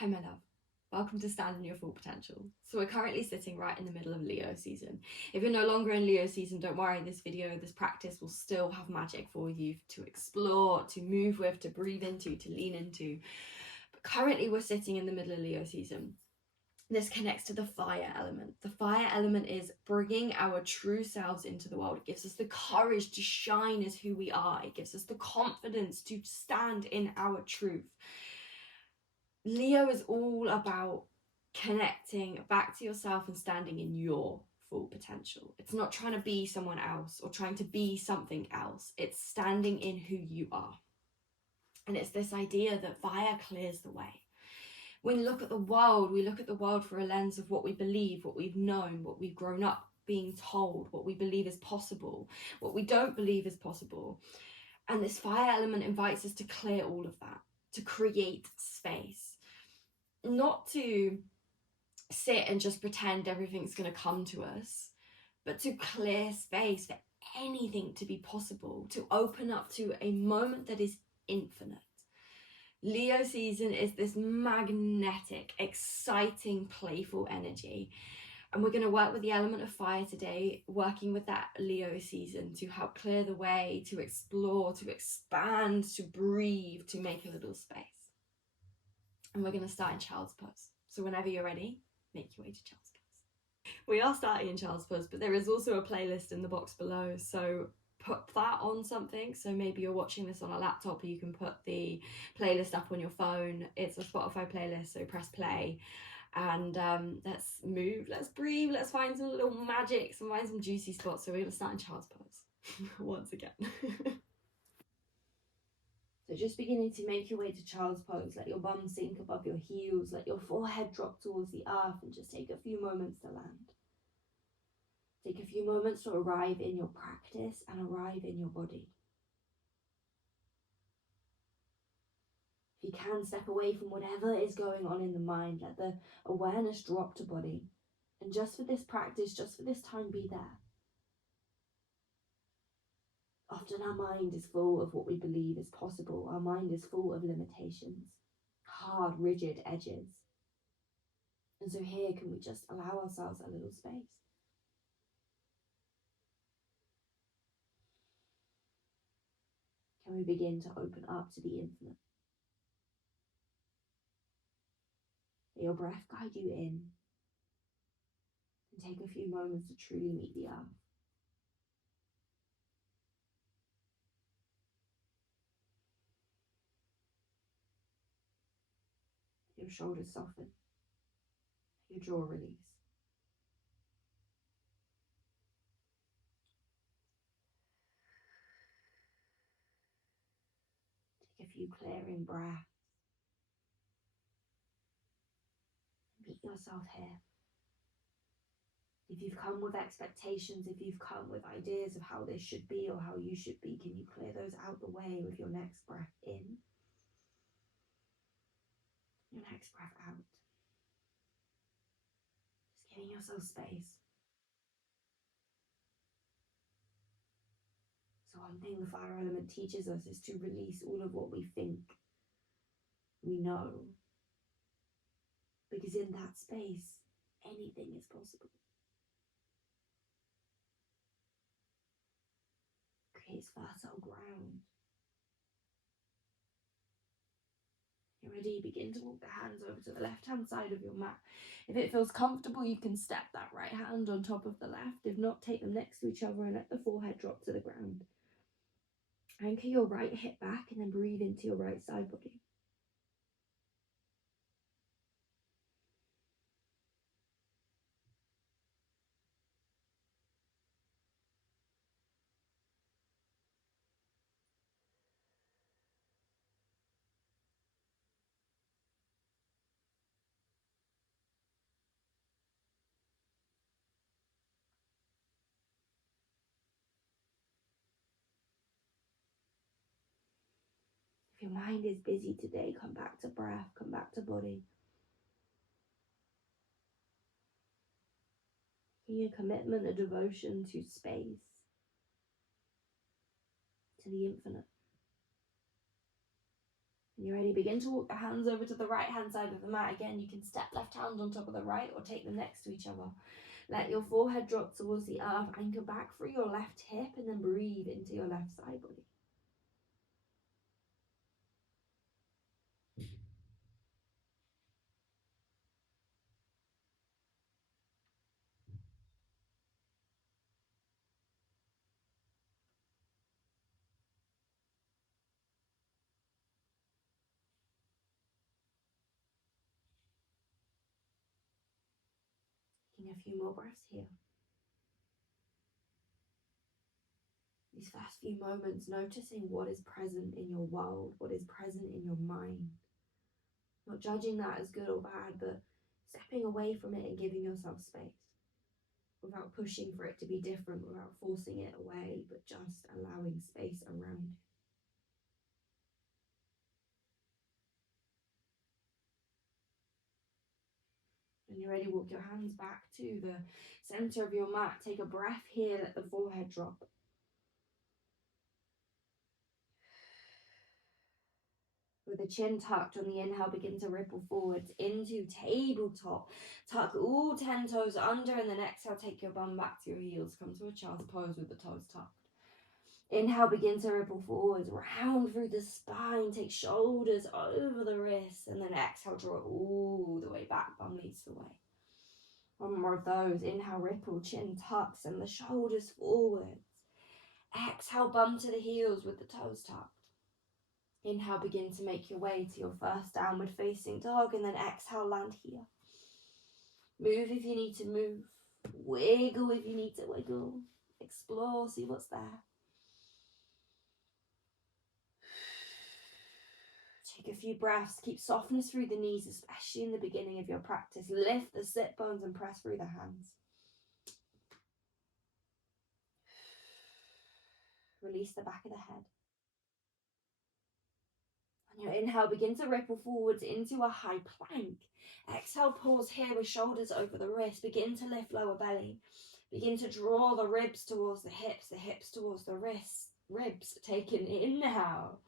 Hi, my love. Welcome to Stand in Your Full Potential. So we're currently sitting right in the middle of Leo season. If you're no longer in Leo season, don't worry, this video, this practice will still have magic for you to explore, to move with, to breathe into, to lean into. But currently we're sitting in the middle of Leo season. This connects to the fire element. The fire element is bringing our true selves into the world. It gives us the courage to shine as who we are. It gives us the confidence to stand in our truth. Leo is all about connecting back to yourself and standing in your full potential. It's not trying to be someone else or trying to be something else. It's standing in who you are. And it's this idea that fire clears the way. When we look at the world, we look at the world through a lens of what we believe, what we've known, what we've grown up being told, what we believe is possible, what we don't believe is possible. And this fire element invites us to clear all of that, to create space. Not to sit and just pretend everything's going to come to us, but to clear space for anything to be possible, to open up to a moment that is infinite. Leo season is this magnetic, exciting, playful energy. And we're going to work with the element of fire today, working with that Leo season to help clear the way, to explore, to expand, to breathe, to make a little space. And we're going to start in child's pose. So whenever you're ready, make your way to child's pose. We are starting in child's pose, but there is also a playlist in the box below. So put that on something. So maybe you're watching this on a laptop, or you can put the playlist up on your phone. It's a Spotify playlist, so press play. And let's move, let's breathe, let's find some little magic, find some juicy spots. So we're going to start in child's pose once again. So just beginning to make your way to child's pose. Let your bum sink above your heels. Let your forehead drop towards the earth, and just take a few moments to land. Take a few moments to arrive in your practice and arrive in your body. If you can, step away from whatever is going on in the mind. Let the awareness drop to body. And just for this practice, just for this time, be there. Often our mind is full of what we believe is possible. Our mind is full of limitations, hard, rigid edges. And so here, can we just allow ourselves a little space? Can we begin to open up to the infinite? Let your breath guide you in, and take a few moments to truly meet the earth. Your shoulders soften, your jaw release. Take a few clearing breaths. Meet yourself here. If you've come with expectations, if you've come with ideas of how this should be or how you should be, can you clear those out the way with your next breath in, your next breath out? Just giving yourself space. So one thing the fire element teaches us is to release all of what we think we know. Because in that space, anything is possible. Creates fertile ground. You're ready, begin to walk the hands over to the left-hand side of your mat. If it feels comfortable, you can step that right hand on top of the left. If not, take them next to each other and let the forehead drop to the ground. Anchor your right hip back and then breathe into your right side body. If your mind is busy today, come back to breath, come back to body. Making a commitment, a devotion to space, to the infinite. When you're ready, begin to walk the hands over to the right hand side of the mat. Again, you can step left hand on top of the right or take them next to each other. Let your forehead drop towards the earth, anchor back through your left hip, and then breathe into your left side body. Taking a few more breaths here. These first few moments, noticing what is present in your world, what is present in your mind. Not judging that as good or bad, but stepping away from it and giving yourself space. Without pushing for it to be different, without forcing it away, but just allowing space around you. When you're ready, walk your hands back to the center of your mat. Take a breath here, let the forehead drop. With the chin tucked on the inhale, begin to ripple forwards into tabletop. Tuck all 10 toes under, and then exhale, take your bum back to your heels. Come to a child's pose with the toes tucked. Inhale, begin to ripple forwards, round through the spine. Take shoulders over the wrists, and then exhale, draw it all the way back, bum leads the way. One more of those. Inhale, ripple, chin tucks, and the shoulders forwards. Exhale, bum to the heels with the toes tucked. Inhale, begin to make your way to your first downward facing dog, and then exhale, land here. Move if you need to move. Wiggle if you need to wiggle. Explore, see what's there. Take a few breaths. Keep softness through the knees, especially in the beginning of your practice. Lift the sit bones and press through the hands. Release the back of the head. On your inhale, begin to ripple forwards into a high plank. Exhale, pause here with shoulders over the wrist. Begin to lift lower belly. Begin to draw the ribs towards the hips towards the wrists. Ribs, take an inhale.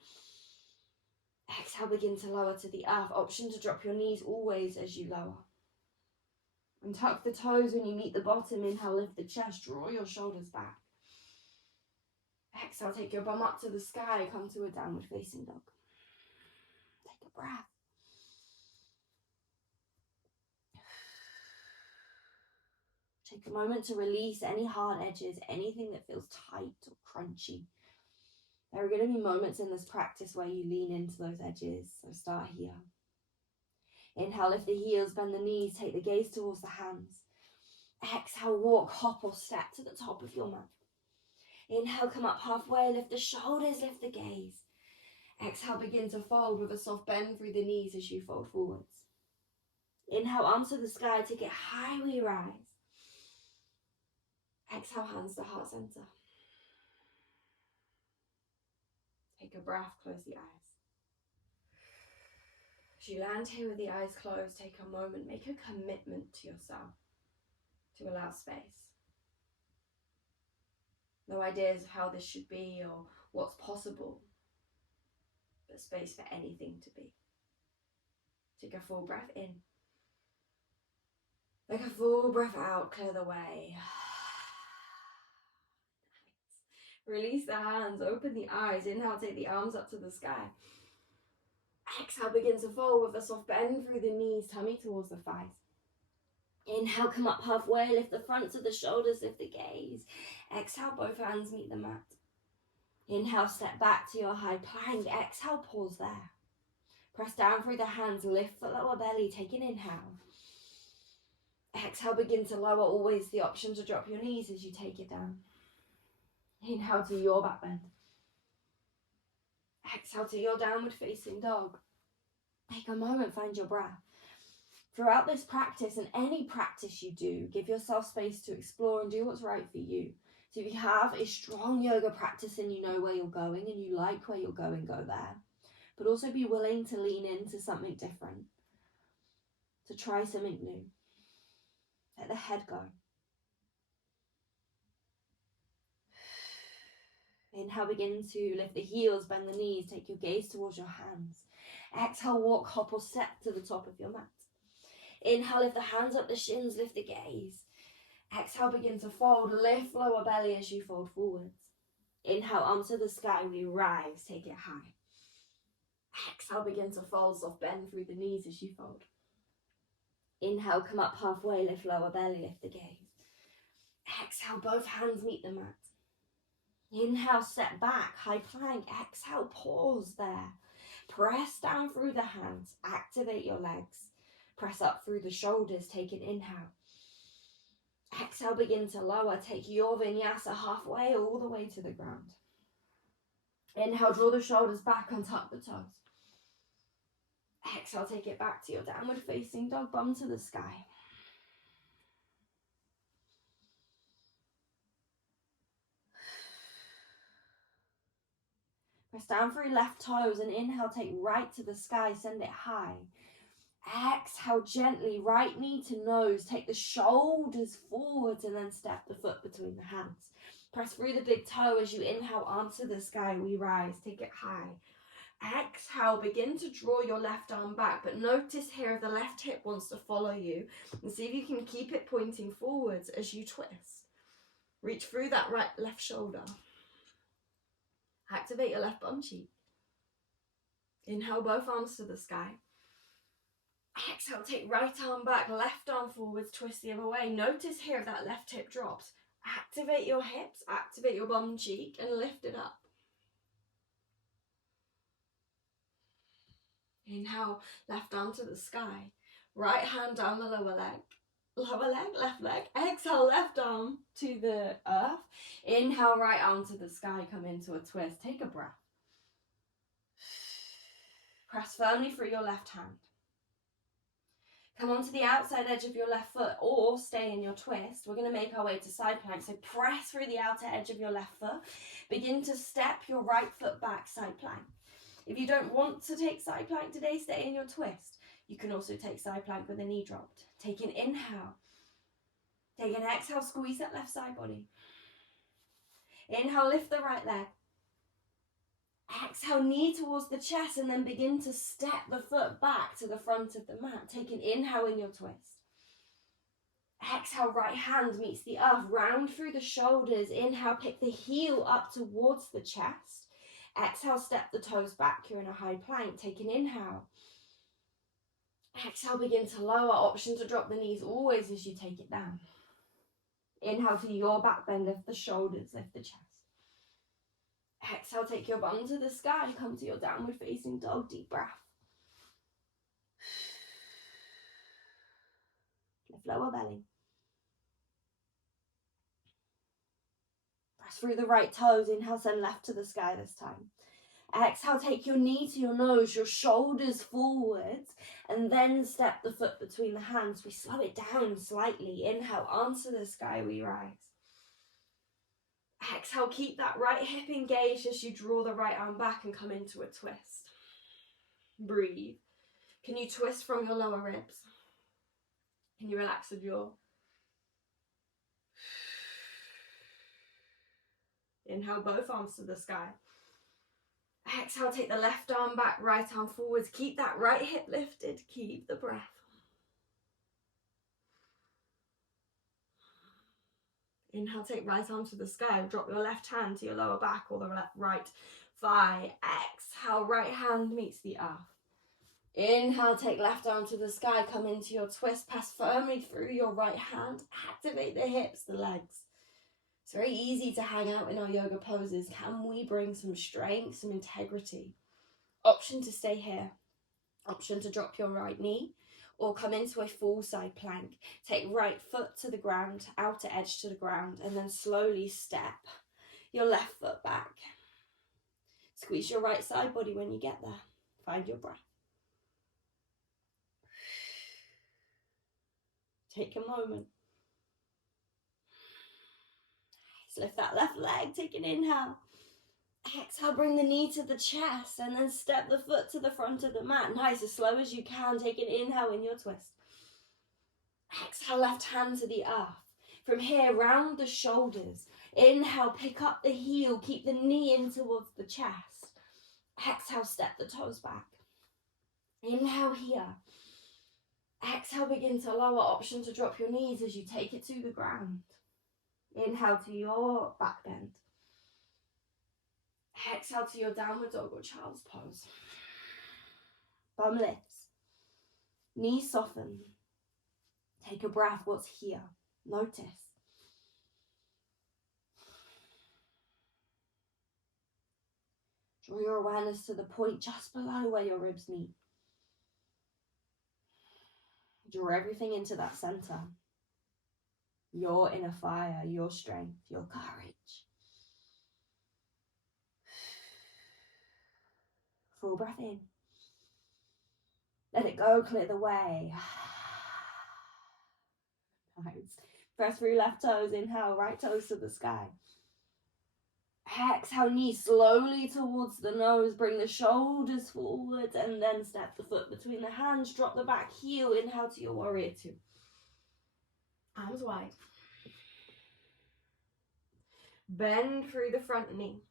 Exhale, begin to lower to the earth. Option to drop your knees always as you lower. And tuck the toes when you meet the bottom. Inhale, lift the chest, draw your shoulders back. Exhale, take your bum up to the sky. Come to a downward facing dog. Take a breath. Take a moment to release any hard edges, anything that feels tight or crunchy. There are going to be moments in this practice where you lean into those edges, so start here. Inhale, lift the heels, bend the knees, take the gaze towards the hands. Exhale, walk, hop or step to the top of your mat. Inhale, come up halfway, lift the shoulders, lift the gaze. Exhale, begin to fold with a soft bend through the knees as you fold forwards. Inhale, arms to the sky, take it high, we rise. Exhale, hands to heart center. Take a breath, close the eyes. As you land here with the eyes closed, take a moment, make a commitment to yourself to allow space. No ideas of how this should be or what's possible, but space for anything to be. Take a full breath in. Take a full breath out, clear the way. Release the hands, open the eyes. Inhale, take the arms up to the sky. Exhale, begin to fold with a soft bend through the knees, tummy towards the thighs. Inhale, come up halfway, lift the fronts of the shoulders, lift the gaze. Exhale, both hands meet the mat. Inhale, step back to your high plank. Exhale, pause there. Press down through the hands, lift the lower belly, take an inhale. Exhale, begin to lower, always the option to drop your knees as you take it down. Inhale to your back bend. Exhale to your downward facing dog. Take a moment, find your breath. Throughout this practice and any practice you do, give yourself space to explore and do what's right for you. So if you have a strong yoga practice and you know where you're going and you like where you're going, go there. But also be willing to lean into something different, to try something new. Let the head go. Inhale, begin to lift the heels, bend the knees, take your gaze towards your hands. Exhale, walk, hop or step to the top of your mat. Inhale, lift the hands up the shins, lift the gaze. Exhale, begin to fold, lift lower belly as you fold forwards. Inhale, arms to the sky, we rise, take it high. Exhale, begin to fold, soft bend through the knees as you fold. Inhale, come up halfway, lift lower belly, lift the gaze. Exhale, both hands meet the mat. Inhale, step back, high plank. Exhale, pause there. Press down through the hands, activate your legs. Press up through the shoulders, take an inhale. Exhale, begin to lower, take your vinyasa halfway, all the way to the ground. Inhale, draw the shoulders back, untuck the toes. Exhale, take it back to your downward facing dog, bum to the sky. Press down through left toes and inhale, take right to the sky, send it high. Exhale, gently, right knee to nose, take the shoulders forwards and then step the foot between the hands. Press through the big toe as you inhale, arms to the sky, we rise, take it high. Exhale, begin to draw your left arm back, but notice here if the left hip wants to follow you, and see if you can keep it pointing forwards as you twist. Reach through that left shoulder. Activate your left bum cheek. Inhale, both arms to the sky. Exhale, take right arm back, left arm forwards, twist the other way. Notice here if that left hip drops. Activate your hips, activate your bum cheek, and lift it up. Inhale, left arm to the sky. Right hand down the lower leg. Lower leg, left leg. Exhale, left arm to the earth. Inhale, right arm to the sky, come into a twist. Take a breath. Press firmly through your left hand. Come onto the outside edge of your left foot or stay in your twist. We're going to make our way to side plank. So press through the outer edge of your left foot. Begin to step your right foot back, side plank. If you don't want to take side plank today, stay in your twist. You can also take side plank with a knee dropped. Take an inhale. Take an exhale, squeeze that left side body. Inhale, lift the right leg. Exhale, knee towards the chest and then begin to step the foot back to the front of the mat. Take an inhale in your twist. Exhale, right hand meets the earth, round through the shoulders. Inhale, pick the heel up towards the chest. Exhale, step the toes back. You're in a high plank. Take an inhale. Exhale, begin to lower. Option to drop the knees always as you take it down. Inhale to your back bend. Lift the shoulders, lift the chest. Exhale, take your bum to the sky. Come to your downward facing dog. Deep breath. Lift lower belly. Press through the right toes. Inhale, send left to the sky this time. Exhale, take your knee to your nose, your shoulders forwards, and then step the foot between the hands. We slow it down slightly. Inhale, arms to the sky, we rise. Exhale, keep that right hip engaged as you draw the right arm back and come into a twist. Breathe. Can you twist from your lower ribs? Can you relax the jaw? Inhale, both arms to the sky. Exhale, take the left arm back, right arm forwards. Keep that right hip lifted. Keep the breath. Inhale, take right arm to the sky. Drop your left hand to your lower back or the right thigh. Exhale, right hand meets the earth. Inhale, take left arm to the sky. Come into your twist. Pass firmly through your right hand. Activate the hips, the legs. It's very easy to hang out in our yoga poses. Can we bring some strength, some integrity? Option to stay here. Option to drop your right knee or come into a full side plank. Take right foot to the ground, outer edge to the ground, and then slowly step your left foot back. Squeeze your right side body when you get there. Find your breath. Take a moment. Lift that left leg, take an inhale. Exhale, bring the knee to the chest and then step the foot to the front of the mat. Nice, as slow as you can. Take an inhale in your twist. Exhale, left hand to the earth. From here, round the shoulders. Inhale, pick up the heel, keep the knee in towards the chest. Exhale, step the toes back. Inhale here. Exhale, begin to lower. Option to drop your knees as you take it to the ground. Inhale to your back bend. Exhale to your downward dog or child's pose. Bum lifts. Knees soften. Take a breath. What's here? Notice. Draw your awareness to the point just below where your ribs meet. Draw everything into that center. Your inner fire, your strength, your courage. Full breath in. Let it go, clear the way. Nice. Press through left toes, inhale, right toes to the sky. Exhale, knees slowly towards the nose, bring the shoulders forward and then step the foot between the hands, drop the back heel, inhale to your warrior two. Arms wide. Bend through the front knee.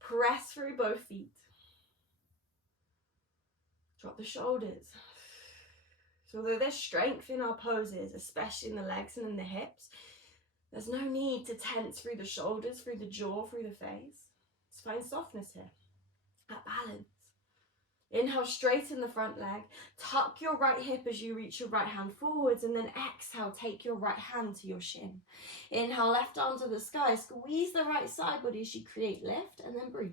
Press through both feet. Drop the shoulders. So although there's strength in our poses, especially in the legs and in the hips, there's no need to tense through the shoulders, through the jaw, through the face. Just find softness here. At balance. Inhale, straighten the front leg. Tuck your right hip as you reach your right hand forwards, and then exhale, take your right hand to your shin. Inhale, left arm to the sky. Squeeze the right side body as you create lift, and then breathe.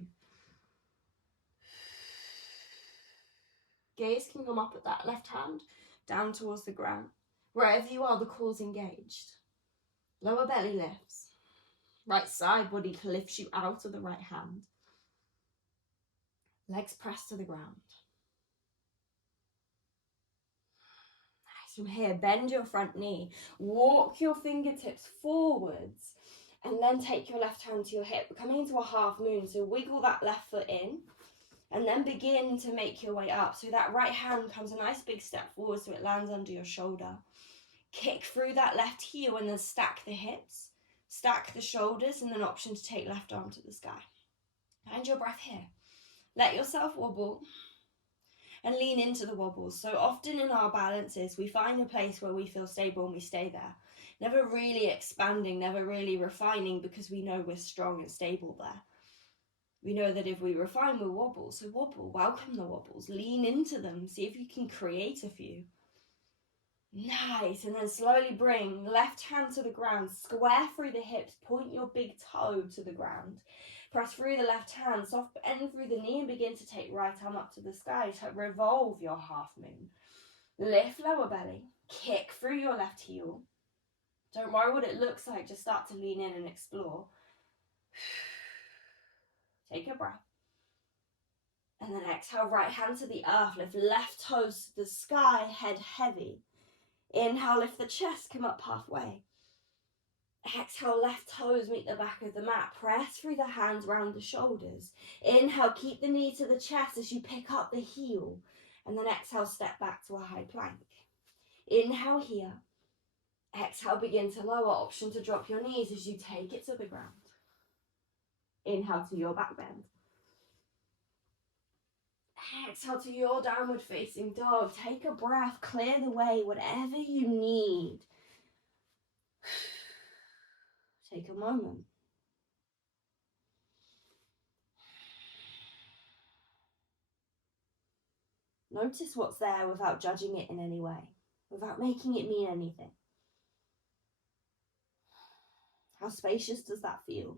Gaze can come up at that left hand, down towards the ground. Wherever you are, the core's engaged. Lower belly lifts. Right side body lifts you out of the right hand. Legs press to the ground. Nice. From here, bend your front knee. Walk your fingertips forwards. And then take your left hand to your hip. We're coming into a half moon. So wiggle that left foot in. And then begin to make your way up. So that right hand comes a nice big step forward so it lands under your shoulder. Kick through that left heel and then stack the hips. Stack the shoulders and then option to take left arm to the sky. Find your breath here. Let yourself wobble and lean into the wobbles. So often in our balances, we find a place where we feel stable and we stay there. Never really expanding, never really refining because we know we're strong and stable there. We know that if we refine, we'll wobble. So wobble, welcome the wobbles, lean into them, see if you can create a few. Nice, and then slowly bring left hand to the ground, square through the hips, point your big toe to the ground. Press through the left hand, soft bend through the knee and begin to take right arm up to the sky to revolve your half moon. Lift lower belly, kick through your left heel. Don't worry what it looks like, just start to lean in and explore. Take a breath. And then exhale, right hand to the earth, lift left toes to the sky, head heavy. Inhale, lift the chest, come up halfway. Exhale, left toes meet the back of the mat. Press through the hands round the shoulders. Inhale, keep the knee to the chest as you pick up the heel. And then exhale, step back to a high plank. Inhale here. Exhale, begin to lower. Option to drop your knees as you take it to the ground. Inhale to your back bend. Exhale to your downward facing dog. Take a breath, clear the way, whatever you need. Take a moment. Notice what's there without judging it in any way, without making it mean anything. How spacious does that feel?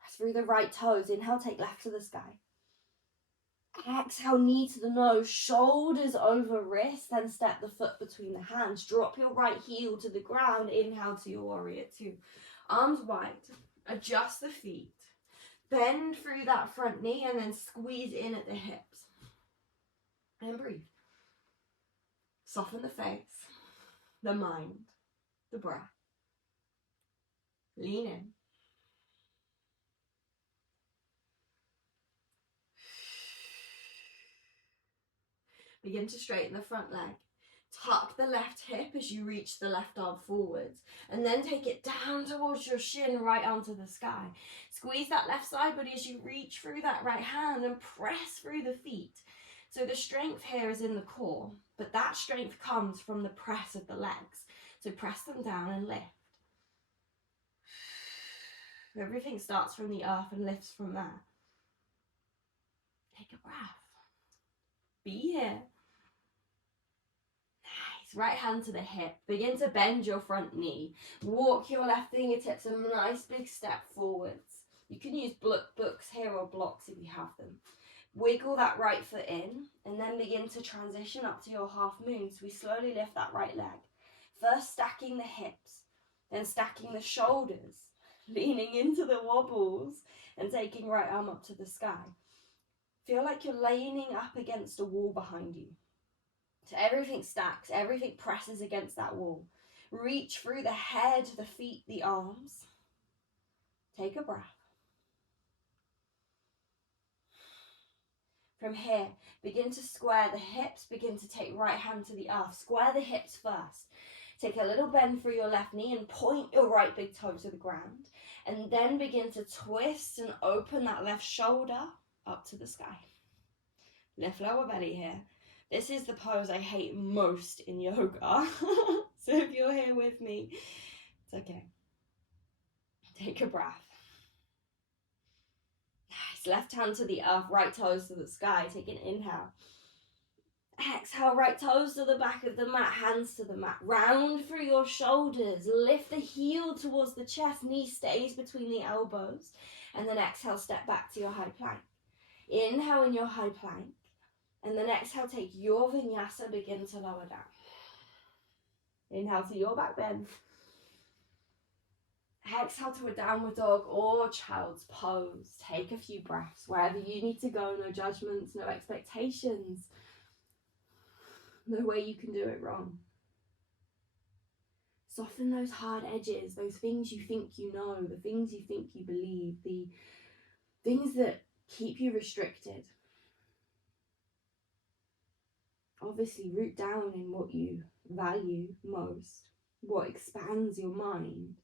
Press through the right toes. Inhale, take left to the sky. Exhale, knee to the nose, shoulders over wrist, then step the foot between the hands. Drop your right heel to the ground. Inhale to your warrior two. Arms wide. Adjust the feet. Bend through that front knee and then squeeze in at the hips. And breathe. Soften the face, the mind, the breath. Lean in. Begin to straighten the front leg. Tuck the left hip as you reach the left arm forwards, and then take it down towards your shin, right arm to the sky. Squeeze that left side body as you reach through that right hand and press through the feet. So the strength here is in the core, but that strength comes from the press of the legs. So press them down and lift. Everything starts from the earth and lifts from there. Take a breath. Be here. Nice. Right hand to the hip. Begin to bend your front knee. Walk your left fingertips a nice big step forwards. You can use books here or blocks if you have them. Wiggle that right foot in and then begin to transition up to your half moon. So we slowly lift that right leg. First stacking the hips, then stacking the shoulders, leaning into the wobbles and taking right arm up to the sky. Feel like you're leaning up against a wall behind you. So everything stacks, everything presses against that wall. Reach through the head, the feet, the arms. Take a breath. From here, begin to square the hips, begin to take right hand to the earth. Square the hips first. Take a little bend through your left knee and point your right big toe to the ground. And then begin to twist and open that left shoulder up to the sky. Lift lower belly here. This is the pose I hate most in yoga. So if you're here with me, it's okay. Take a breath. Nice. Left hand to the earth, right toes to the sky. Take an inhale. Exhale, right toes to the back of the mat, hands to the mat. Round through your shoulders. Lift the heel towards the chest. Knee stays between the elbows. And then exhale, step back to your high plank. Inhale in your high plank. And then exhale, take your vinyasa, begin to lower down. Inhale to your back bend. Exhale to a downward dog or child's pose. Take a few breaths. Wherever you need to go, no judgments, no expectations. No way you can do it wrong. Soften those hard edges, those things you think you know, the things you think you believe, the things that keep you restricted. Obviously, root down in what you value most, what expands your mind.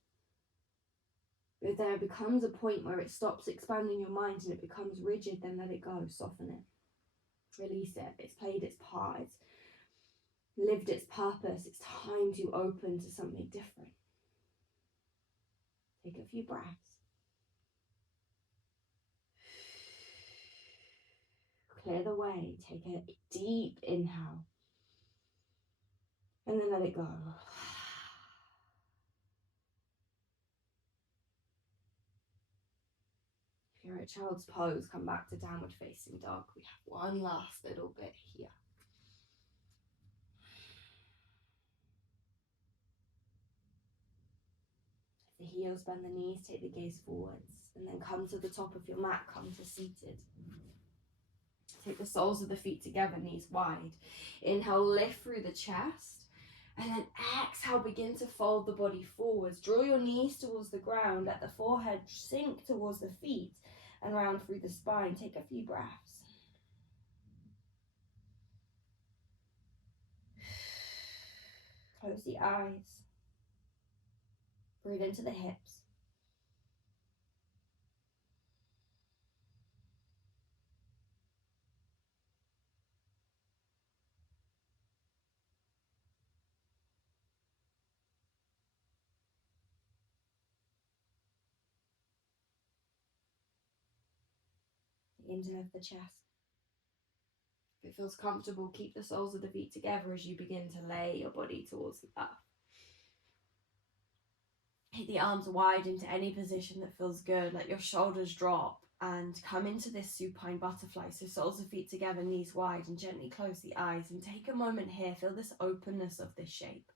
If there becomes a point where it stops expanding your mind and it becomes rigid, then let it go, soften it, release it. It's played its part, it's lived its purpose. It's time to open to something different. Take a few breaths. Clear the way. Take a deep inhale. And then let it go. If you're at child's pose, come back to downward facing dog. We have one last little bit here. The heels, bend the knees, take the gaze forwards, and then come to the top of your mat, come to seated. Take the soles of the feet together, knees wide. Inhale, lift through the chest, and then exhale, begin to fold the body forwards. Draw your knees towards the ground, let the forehead sink towards the feet, and round through the spine. Take a few breaths. Close the eyes. Breathe into the hips. Into the chest. If it feels comfortable, keep the soles of the feet together as you begin to lay your body towards the earth. Take the arms wide into any position that feels good. Let your shoulders drop and come into this supine butterfly. So soles of feet together, knees wide, and gently close the eyes and take a moment here. Feel this openness of this shape.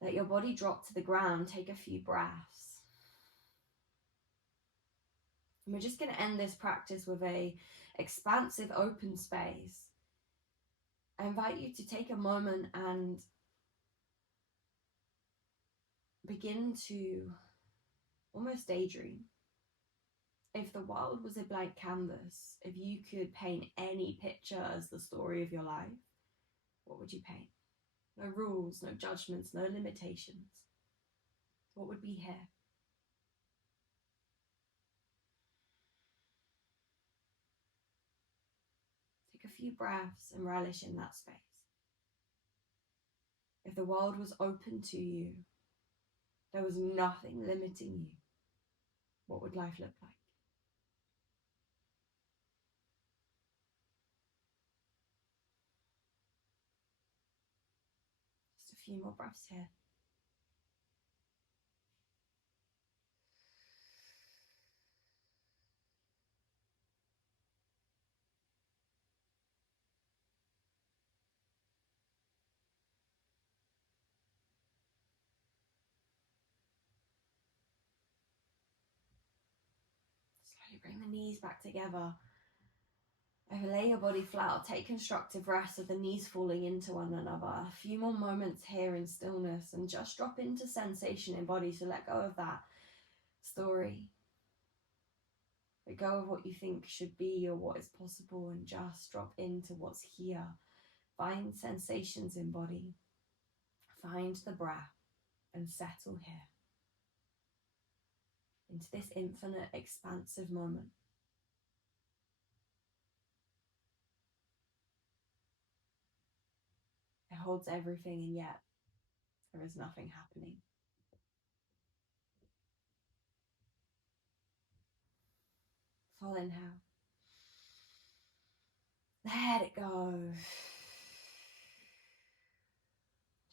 Let your body drop to the ground. Take a few breaths. And we're just going to end this practice with a expansive open space. I invite you to take a moment and begin to almost daydream. If the world was a blank canvas, if you could paint any picture as the story of your life, what would you paint? No rules, no judgments, no limitations. What would be here? Take a few breaths and relish in that space. If the world was open to you, there was nothing limiting you, what would life look like? Just a few more breaths here. Slowly bring the knees back together. Overlay your body flat, take constructive rest with the knees falling into one another. A few more moments here in stillness and just drop into sensation in body. So let go of that story. Let go of what you think should be or what is possible and just drop into what's here. Find sensations in body. Find the breath and settle here into this infinite, expansive moment. It holds everything and yet there is nothing happening. Full inhale. Let it go.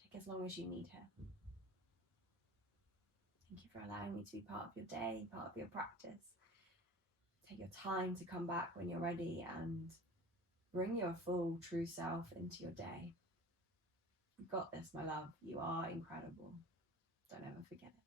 Take as long as you need here. Thank you for allowing me to be part of your day, part of your practice. Take your time to come back when you're ready and bring your full, true self into your day. You've got this, my love. You are incredible. Don't ever forget it.